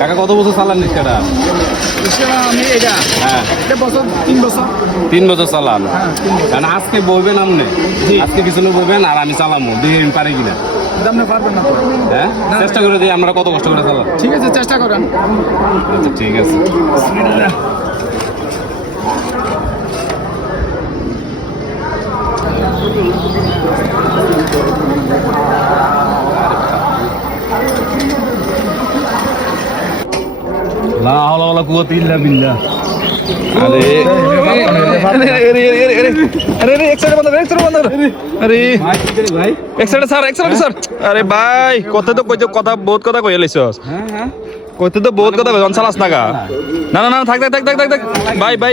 কাকা কত বছর চালান রিক্সাটা? আমি এটা হ্যাঁ, 3 বছর চালান। কারণ আজকে বলবেন আপনি, আজকে পিছনে বলবেন আর আমি চালামো, দেখে পারি কিনা। আপনি পারবেন না তো? হ্যাঁ, চেষ্টা করে দিই, আমরা কত কষ্ট করে চালাম। ঠিক আছে, চেষ্টা করেন। আচ্ছা ঠিক আছে। লা হাওলা ওয়ালা কুওয়াতা ইল্লা বিল্লাহ। আরে ভাই কত তো কইতে কথা বহুত কথা কইয়া লাইছস। কইতে তো বহুত কথা কইছস, চালাস না গা? না না না, থাক থাক থাক থাক থাক বাই বাই।